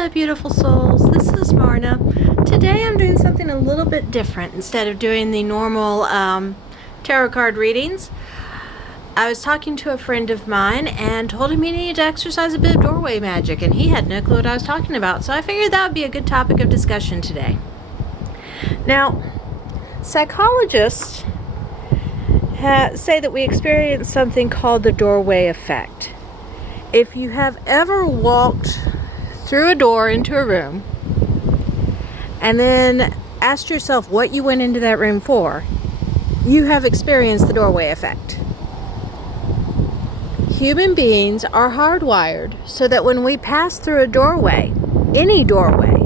Hello, beautiful souls. This is Marna. Today I'm doing something a little bit different. Instead of doing the normal tarot card readings, I was talking to a friend of mine and told him he needed to exercise a bit of doorway magic, and he had no clue what I was talking about. So I figured that would be a good topic of discussion today. Now, psychologists say that we experience something called the doorway effect. If you have ever walked through a door into a room and then asked yourself what you went into that room for, you have experienced the doorway effect. Human beings are hardwired so that when we pass through a doorway, any doorway,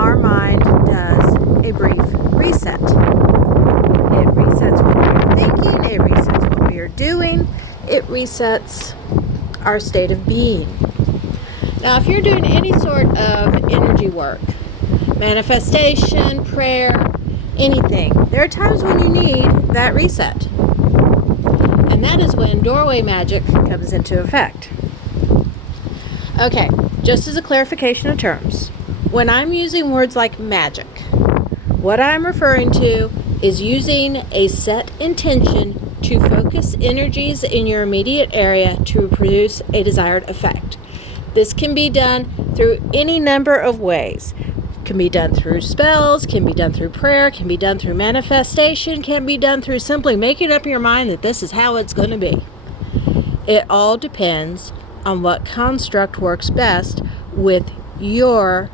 our mind does a brief reset. It resets what we are thinking, it resets what we are doing, it resets our state of being. Now, if you're doing any sort of energy work, manifestation, prayer, anything, there are times when you need that reset. And that is when doorway magic comes into effect. Okay, just as a clarification of terms, when I'm using words like magic, what I'm referring to is using a set intention to focus energies in your immediate area to produce a desired effect. This can be done through any number of ways. It can be done through spells, can be done through prayer, can be done through manifestation, can be done through simply making up your mind that this is how it's going to be. It all depends on what construct works best with your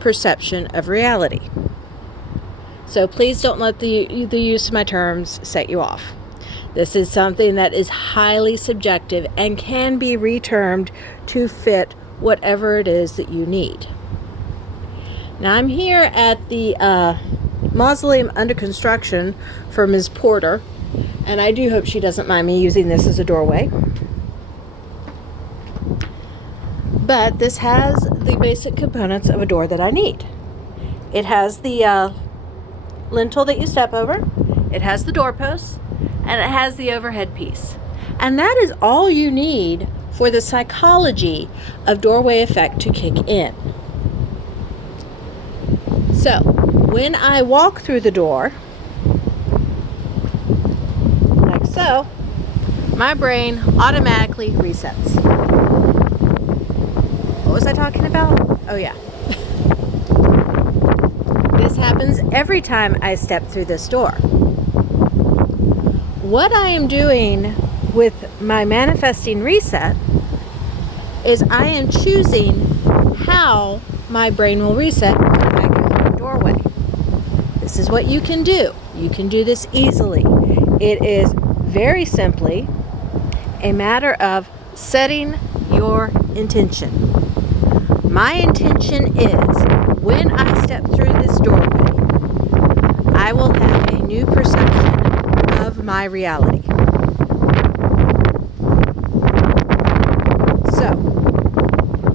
perception of reality. So please don't let the use of my terms set you off. This is something that is highly subjective and can be retermed to fit whatever it is that you need. Now, I'm here at the mausoleum under construction for Ms. Porter, and I do hope she doesn't mind me using this as a doorway. But this has the basic components of a door that I need. It has the lintel that you step over, it has the doorposts, and it has the overhead piece. And that is all you need for the psychology of doorway effect to kick in. So, when I walk through the door, like so, my brain automatically resets. What was I talking about? Oh yeah. This happens every time I step through this door. What I am doing with my manifesting reset is I am choosing how my brain will reset when I go through a doorway. This is what you can do. You can do this easily. It is very simply a matter of setting your intention. My intention is when I step through this doorway, I will have a new perception of my reality. So,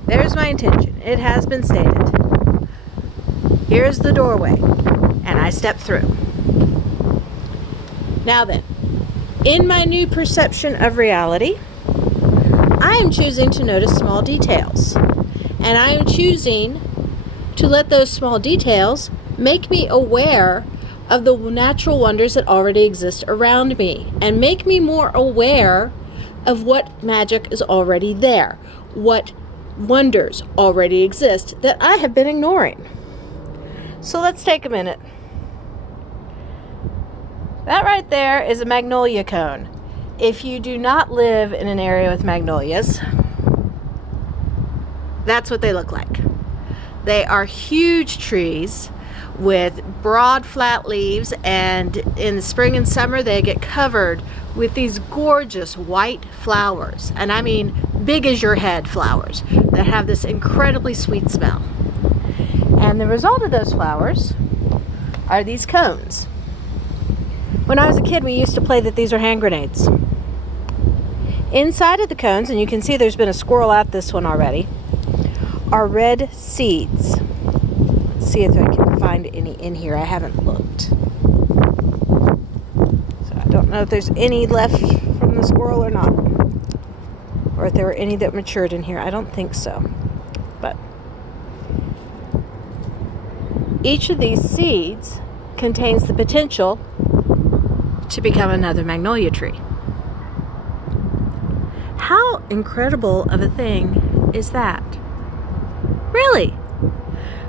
there's my intention. It has been stated. Here's the doorway, and I step through. Now then, in my new perception of reality, I am choosing to notice small details. And I am choosing to let those small details make me aware of the natural wonders that already exist around me and make me more aware of what magic is already there, what wonders already exist that I have been ignoring. So let's take a minute. That right there is a magnolia cone. If you do not live in an area with magnolias, that's what they look like. They are huge trees with broad, flat leaves, and in the spring and summer they get covered with these gorgeous white flowers, and I mean big as your head flowers that have this incredibly sweet smell. And the result of those flowers are these cones. When I was a kid, we used to play that these are hand grenades. Inside of the cones, and you can see there's been a squirrel at this one already, are red seeds. Let's see if I can find any in here. I haven't looked. So I don't know if there's any left from the squirrel or not. Or if there were any that matured in here. I don't think so. But Each of these seeds contains the potential to become another magnolia tree. How incredible of a thing is that? Really?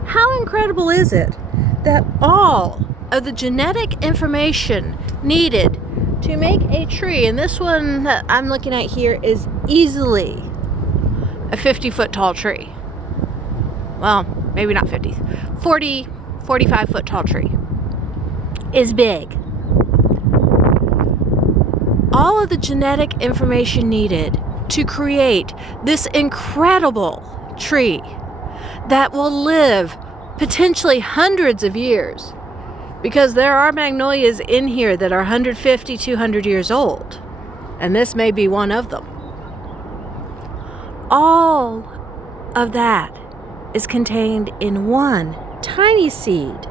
How incredible is it that all of the genetic information needed to make a tree, and this one that I'm looking at here is easily a 50-foot tall tree. Well, maybe not 50, 40, 45-foot tall tree is big. All of the genetic information needed to create this incredible tree that will live potentially hundreds of years, because there are magnolias in here that are 150, 200 years old, and this may be one of them. All of that is contained in one tiny seed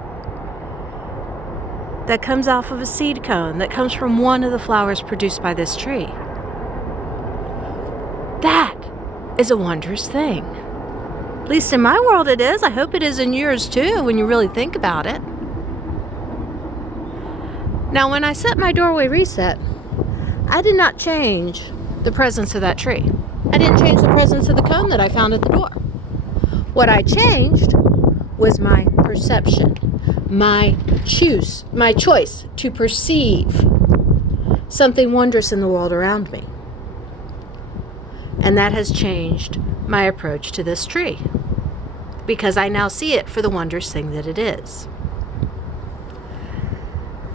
that comes off of a seed cone that comes from one of the flowers produced by this tree. That is a wondrous thing. At least in my world it is. I hope it is in yours too, when you really think about it. Now, when I set my doorway reset, I did not change the presence of that tree. I didn't change the presence of the cone that I found at the door. What I changed was my perception, my choice to perceive something wondrous in the world around me. And that has changed my approach to this tree, because I now see it for the wondrous thing that it is.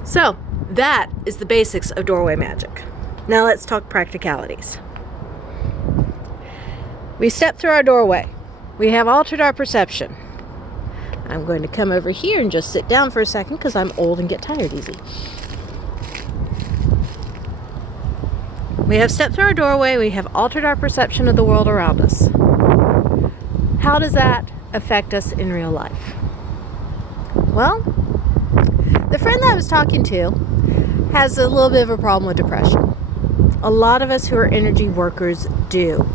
So, that is the basics of doorway magic. Now let's talk practicalities. We step through our doorway. We have altered our perception. I'm going to come over here and just sit down for a second because I'm old and get tired easy. We have stepped through our doorway. We have altered our perception of the world around us. How does that affect us in real life? Well, the friend that I was talking to has a little bit of a problem with depression. A lot of us who are energy workers do,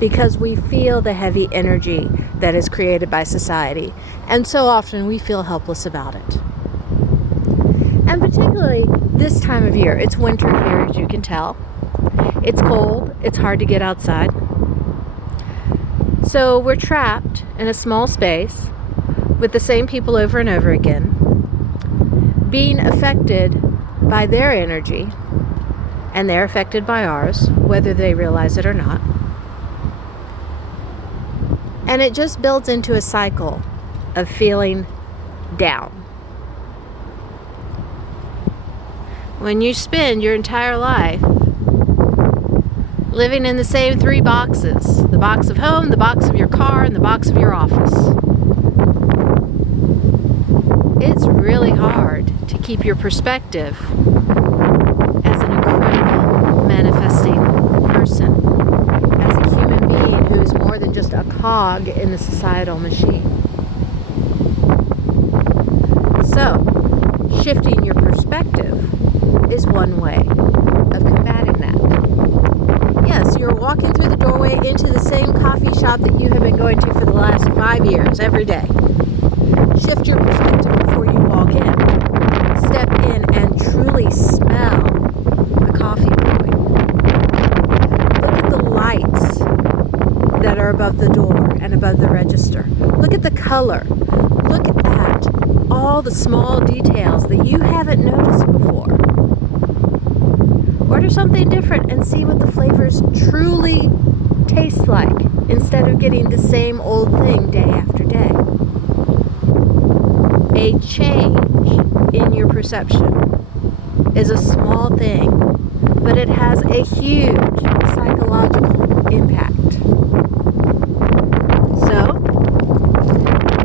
because we feel the heavy energy that is created by society, and so often we feel helpless about it. And particularly this time of year, it's winter here, as you can tell. It's cold, it's hard to get outside. So we're trapped in a small space with the same people over and over again, being affected by their energy, and they're affected by ours, whether they realize it or not. And it just builds into a cycle of feeling down. When you spend your entire life living in the same three boxes, the box of home, the box of your car, and the box of your office, it's really hard to keep your perspective as an incredible manifesting person, as a human being who is more than just a cog in the societal machine. So, shifting your perspective is one way of combating that. Yes, you're walking through the doorway into the same coffee shop that you have been going to for the last 5 years, every day. Shift your perspective before you walk in. Step in and truly smell the coffee brewing. Look at the lights that are above the door and above the register. Look at the color. Look at all the small details that you haven't noticed before. Order something different and see what the flavors truly taste like, instead of getting the same old thing day after day. A change in your perception is a small thing, but it has a huge psychological impact. So,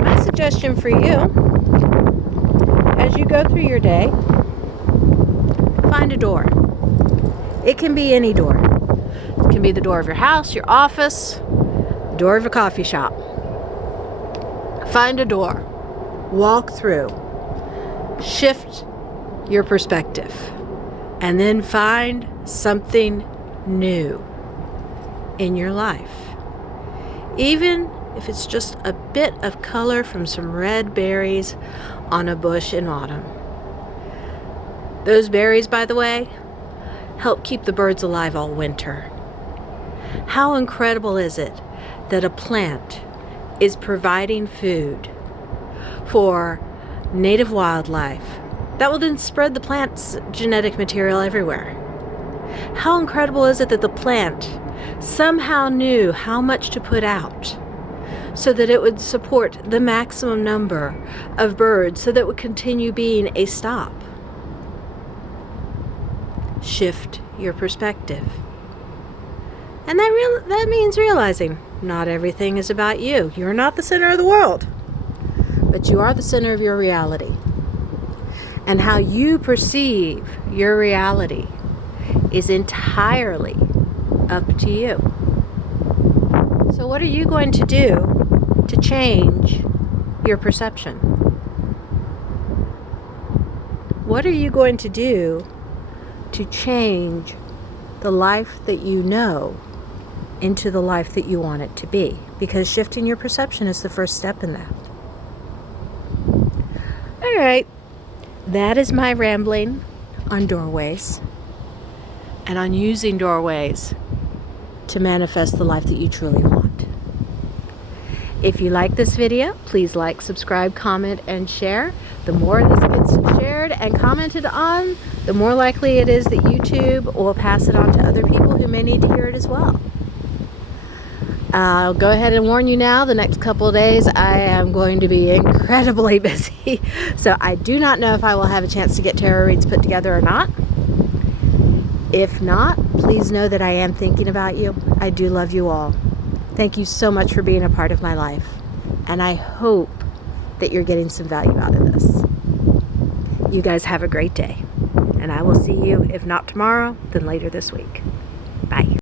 my suggestion for you, as you go through your day, find a door. It can be any door. It can be the door of your house, your office, the door of a coffee shop. Find a door. Walk through. Shift your perspective. And then find something new in your life. Even if it's just a bit of color from some red berries on a bush in autumn. Those berries, by the way, help keep the birds alive all winter. How incredible is it that a plant is providing food for native wildlife that will then spread the plant's genetic material everywhere? How incredible is it that the plant somehow knew how much to put out so that it would support the maximum number of birds, so that it would continue being a stop? Shift your perspective. And that means realizing not everything is about you. You're not the center of the world, but you are the center of your reality. And how you perceive your reality is entirely up to you. So what are you going to do to change your perception? What are you going to do to change the life that you know into the life that you want it to be? Because shifting your perception is the first step in that. All right, that is my rambling on doorways and on using doorways to manifest the life that you truly want. If you like this video, please like, subscribe, comment, and share. The more this gets shared and commented on, the more likely it is that YouTube will pass it on to other people who may need to hear it as well. I'll go ahead and warn you now, the next couple of days I am going to be incredibly busy. So I do not know if I will have a chance to get tarot reads put together or not. If not, please know that I am thinking about you. I do love you all. Thank you so much for being a part of my life. And I hope that you're getting some value out of this. You guys have a great day. And I will see you, if not tomorrow, then later this week.